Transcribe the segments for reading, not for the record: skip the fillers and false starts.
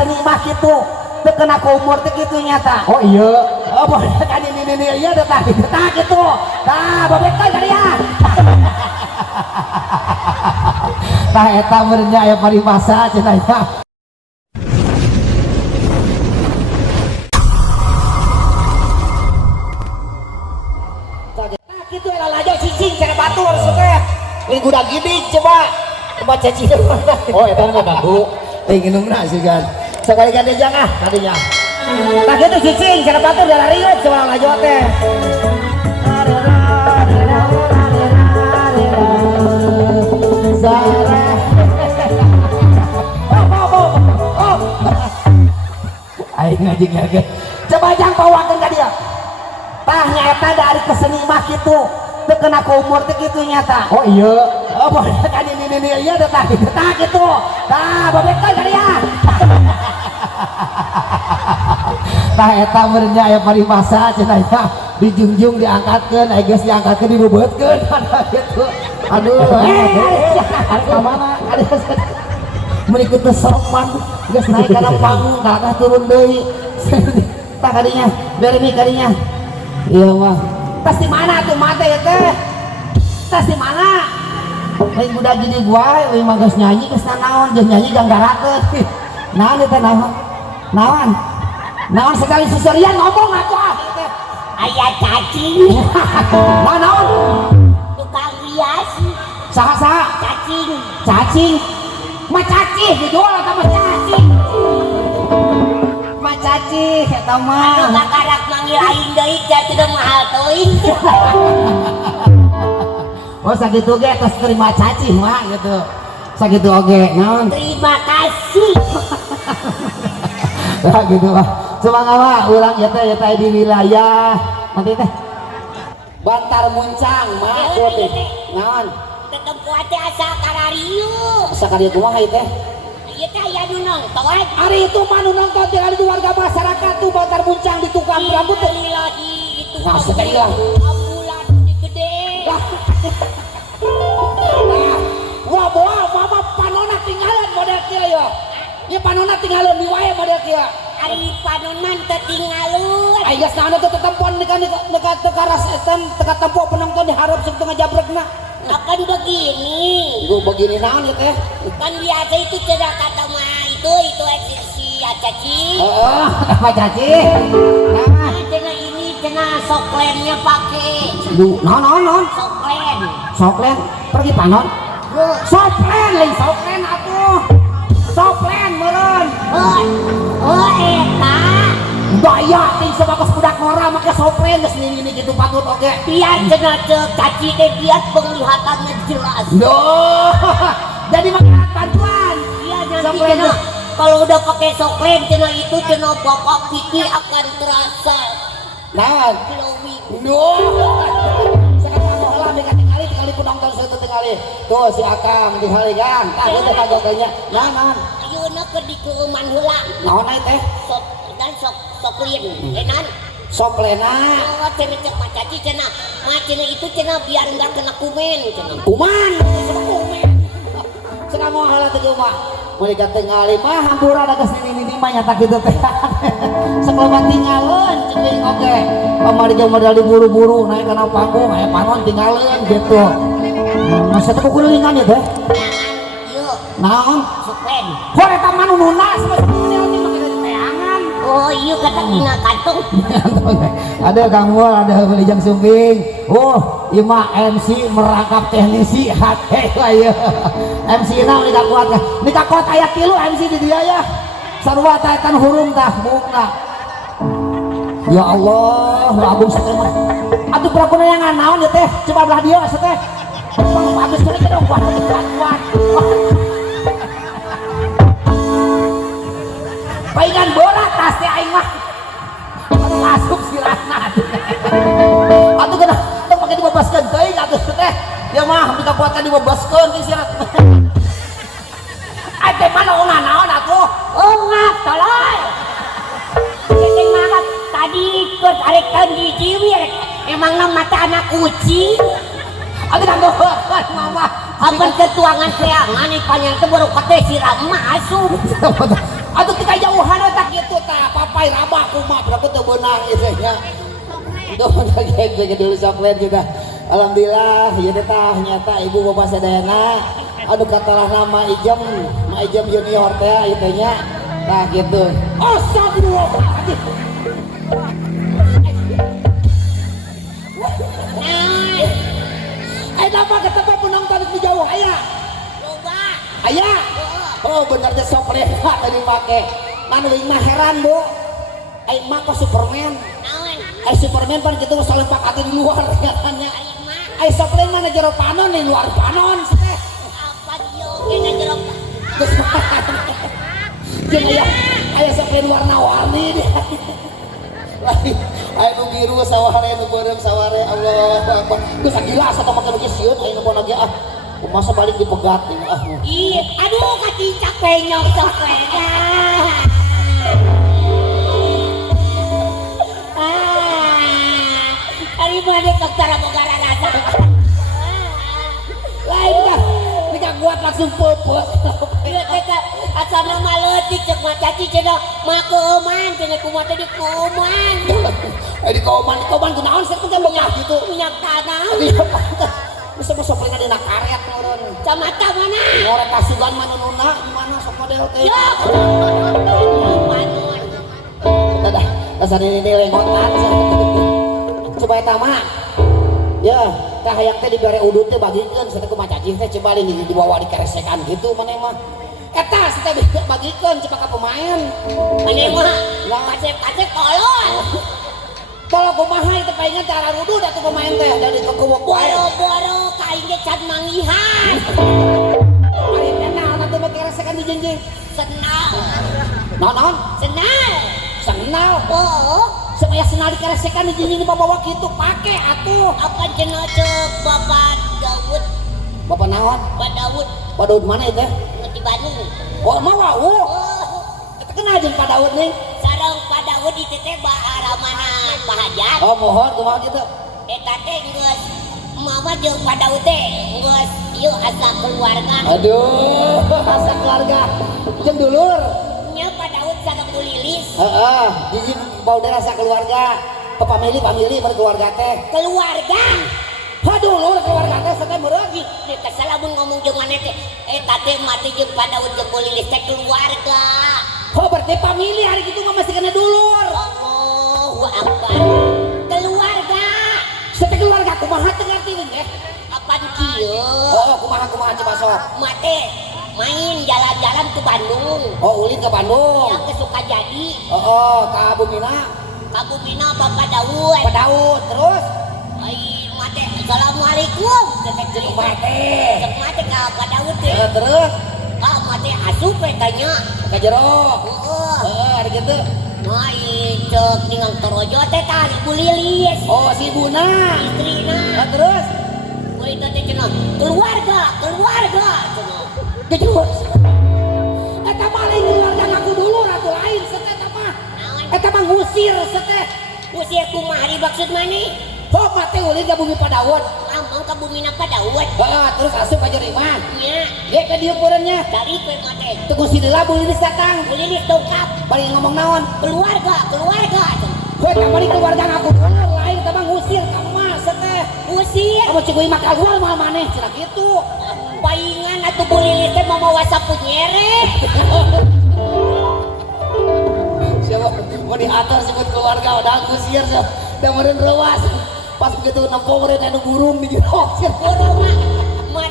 keseni mah gitu teu kena ku umur teh kitu nyata. Oh iya. Oh boleh kan ini iya teh tah gitu. Tah babek teh kalian. Tah eta meureun aya paribasa cenah ya. Nah gitu lah lajo cicing cara batur suka. Linggu udah gini coba cacing. Oh eta mah ganggu. Teh nginumna sih kan. Sekali kan dia ah tadinya. Nah gitu cicing cara batur dari riut coba lajo teh. Aing ngajing ya. Coba jang bawakeun ka dia. Tah nyaeta dari keseni mah kitu. Teu kena ku umur teh kitu nyata. Oh iya. Oh boleh kan ini iya teh tah gitu. Tah babek teh kalian. Tah eta meureun aya paribasa cenah ya. Dijunjung diangkatkeun, aya geus diangkatkeun dibebeutkeun gitu. Aduh, harus ka mana? Mun ikut teu sopan geus naik kana panggung kakak turun deui. Tah kadinya, bere mi kadinya. Iya mah. Tas di mana tuh mate ya teh? Tas di mana? Lain budak gini gua, we mah geus nyanyi geus naon, jeung nyanyi ganggarakeun. Naon teh naon? Naon? Naon sekali susurian ngomong atuh. Aya cacing. Naon? Tukang rias. Saha? Cacing. Cacing. Mah cacing dijual atau mah cacing? Mah cacing eta mah. Anu kakarak manggil aing deui jadi teu mahal teuing. Oh sakitu ge tos terima cacing mah gitu. Sakitu oge naon? Terima kasih. Ya gitu mah. Coba ngawa urang ya teh di wilayah nanti teh Bantar Muncang mah teh. Naon? Tetep kuat teh asa karariu. Sakari kumaha ieu teh? Ieu teh aya nu nonton. Ari itu mah nu nonton teh ari warga masyarakat tuh Bantar Muncang di tukang rambut teh. Lillahi itu. Nah, sekali lah. Ambulan di gede. Wah boa mama panona tinggalan model kieu ya. Ieu panona tinggalan di wae model kieu. Ari panonan teh tinggalun. Aya geus naon teh tetempon dekat karas etam teka tempo penonton diharap sok ngajabrekna. Akan begini. Gua begini naon ya teh? Kan biasa itu cenah kata mah itu eksisi cacing. Heeh, apa cacing? Nah, Cenah ini cenah soklennya pakai. lu naon? Soklen. Soklen pergi panon. Soklen lain soklen atuh. Soklen meureun. Eta. Daya ting sebagus budak ngora make soklen geus ini gitu patut oge. Biar cenah cacing teh biar penglihatannya jelas. Duh. Jadi make bantuan. Iya nanti Soklen cenah kalau udah pakai soklen cenah itu cenah bapak pikir akan terasa Naon? glowing. Duh. Sekarang heula tinggali penonton saya tinggali. Tuh si Akang tinggali kan. Tah teh kagoknya. Naon? Ayeuna keur dikeuman heula. Naon teh? Sok dan soklin. Enan. Soklena. Oh, cenah cek macaci cenah. Cenah itu cenah biar enggak kena kumen cenah. Kuman. Kumen. Sekarang mau halat teh mah. Mulai tinggali mah hampura ada geus nini mah nyata kitu teh. Sekolah tinggalin ceuing oge. Kamari jeung modal diburu-buru naik kana panggung aya panon tinggalin gitu. Masa teh kukulingan ya teh. Yuk, Naon? soklen. Kok eta mah nu nunas teangan. Oh, iya kata tina kantong. Ada Kang Mul, ada Wijang Sumping. Ieu mah MC merangkap teknisi hate lah ieu. MC na nika kuat ka. Nika kuat aya 3 MC di dia ya. Sarua taetan hurum tah mukna. Ya Allah, agung sateu mah. Atuh prakuna yang naon ya teh? Coba belah dia sateh. Bagus teh dong kuat. Paingan bola tas teh aing mah. Masuk sirahna. Atuh kena tong pake dibebaskeun teuing atuh teh. Ya mah kita kuatkan dibebaskeun ti sirat. Ate mana ongah naon atuh? Ongah tolong. Jadi mah tadi keur arek di jiwir. Emangna mata anak kucing. Atuh kanggo mama. Apa ketuangan teangan nih panjang teh baru kate siram masuk. Atuh tika jauhan tak gitu tah papai rabah kumaha berapa teu beunang ieu nya. Tuh jadi dulu soklen kita. Alhamdulillah ieu tah nyata ibu bapak sadayana anu katalah nama Ijem, Ma Ijem junior teh ieu teh nya. Tah gitu. Astagfirullahaladzim. Nama ketemu penonton di jauh aya. Loba. Aya. Oh bener teh soklen tadi make. Anu mah heran Bu. Mah kok Superman. Naon? Superman pan kitu soalnya pak atuh di luar katanya. Mah. Soklen mana jero panon di luar panon teh. Apa dia kena jeruk? Jeung aya Soklen warna-warni dia. Anu biru saware nu beureum saware Allahu Akbar. Geus gila asa make nu sieun aya nu pona ge masa balik dipegat ini Ih, aduh kacicak penyok sokena. Hari mana dokter bogara rasa. Lain dah nika kuat langsung peupeut. Ieu teh asana maleutik cek mah caci cenah makeuman cenah kumaha teh dikuman. Di koman kunaon sih teh bengah gitu. Minyak tanah. Bisa masuk pernah di karet orang. Camata mana? Orang kasugan mana nuna gimana sok model teh. Ya. Panon. Dah dasar ini lenggotan. Coba eta mah. Ya, tah hayang teh dibere udut teh bagikeun sateu kumaha cacing teh coba ini dibawa dikeresekan gitu maneh mah. Eta teh bagikeun coba ka pemain. Maneh mah kasep-kasep tolol. Kalau kumaha itu palingan cara rudu dah tuh pemain teh dari kekuwok wae. Boro-boro kain ge can mangihan. Ari teh naon atuh make resekan di jenjing? Senal. Naon? Senal. Senal. Oh, Supaya senal dikeresekan di jenjing bawa kitu pake atuh. apa cenah cek Bapak Daud? Bapak naon? Pak Daud Pak Daud mana itu? di Bandung. Oh mau wau. Oh, Kita kenal jeung Pak Daud nih. sareng Pak Daud di teh baharamana Pak Hajat. Oh mohon kumaha gitu. Eta teh geus mama jeung Pak Daud teh geus ieu asa keluarga. Aduh, asa keluarga. Jeung dulur. Nya Pak Daud sareng Bu Lilis. Heeh, jiji bau asa keluarga. Pamili berkeluarga teh. Keluarga. Dulur keluarga teh sateh meureun. Dia kesalahan ngomong jeung maneh teh. Eta teh mati jeung Pak Daud jeung Bu Lilis teh keluarga. Oh berarti pamili hari gitu mah masih kena dulur. Allahu Akbar. Keluarga. Sateh keluarga kumaha teh ngarti teh? Apaan kieu? Oh kumaha coba sok. Mate main jalan-jalan ke Bandung. Oh ulin ke Bandung. Yang ke Sukajadi. Oh ka Bumina. Kamu bina Bapak Daud. Pak Daud terus. Ai mate assalamualaikum. Ketek jadi Mate. Cek mate ka Bapak Daud teh. Terus Ka mate asup we tanya. ka jero. Heeh. Ada gitu. Main cek ningang torojo teh tah Ibu Lilis. Oh si Buna. Istrina. Terus Boy teh cenah keluarga cenah. gejus. Eta mah lain keluarga ngaku dulu ratu lain seteh eta mah. Naon? Eta mah ngusir seteh. Usir kumaha dimaksud maneh? Oh mate ulin ka bumi Pak Daud. Lamun ka bumi na Pak Daud. Terus asup aja Iman. Nya, Dia ke dieu peureunnya. dari kue mate. Tunggu si Lila Bu Lilis datang. Bu Lilis dongkap. Balik ngomong naon? Keluarga. Heh, kamari keluarga ngaku dulu lain eta mah ngusir ka mah seteh. Usir. Kamu cikuy mah keluar mal maneh cenah kitu. Paingan atuh Bu Lilis teh mamawa sapu nyere. Siapa mau diatur sebut keluarga udah ngusir udah meureun rewas. Pas begitu nempong meureun anu burung di jero. Burung mah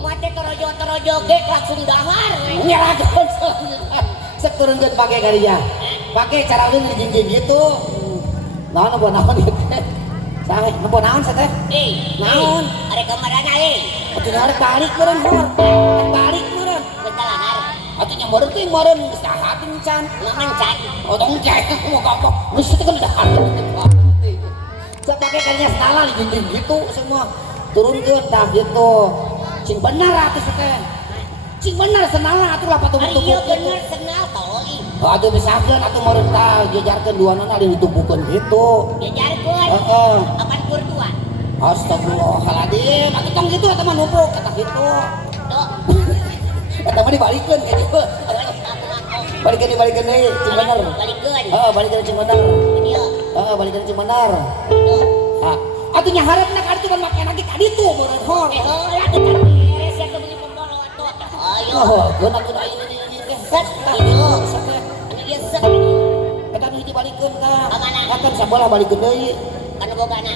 mate torojo ge langsung dahar. Nyerahkeun selanjutnya. Sek turunkeun pake kadinya. Pake cara ulin di jinjing gitu. Naon naon ieu teh? Sae, nempo naon sateh? Naon? Are kamarana Atuh arek balik meureun hor. Balik meureun. Bentalahar. Atuh nya meureun teh meureun geus dahar teh can. Ngamancan. Oh dong cek mau apa? Geus teh kan dahar. Saya pakai kayaknya salah di jinjing gitu semua. Turunkeun tah gitu. Cing bener atuh teh. Cing bener senala atuh lah patuh Ari ieu bener senal tol. Atuh misalkan atuh meureun tah jajarkeun duana ali ditumpukeun gitu. Jajarkeun. Heeh. Apan berdua. Astagfirullahaladzim, atuh tong gitu eta mah numpuk kata gitu. Tuh. Eta mah dibalikeun ka gitu. balikin deui cing bener. Balikeun. Heeh, balikin cing bener. Ieu. Heeh, balikin cing bener. Itu. Hah. Atuh nya harapna ka ditu kan make lagi ka ditu beurang hor. Heula teh kan beres ya begitu pembolo atuh. Ayo. Oh, geuna kudu ini teh. Set. Ayo. Anu ieu set. Eta nu hiji balikeun ka. Ka mana? Kan sabolah balikeun deui. Kana bogana.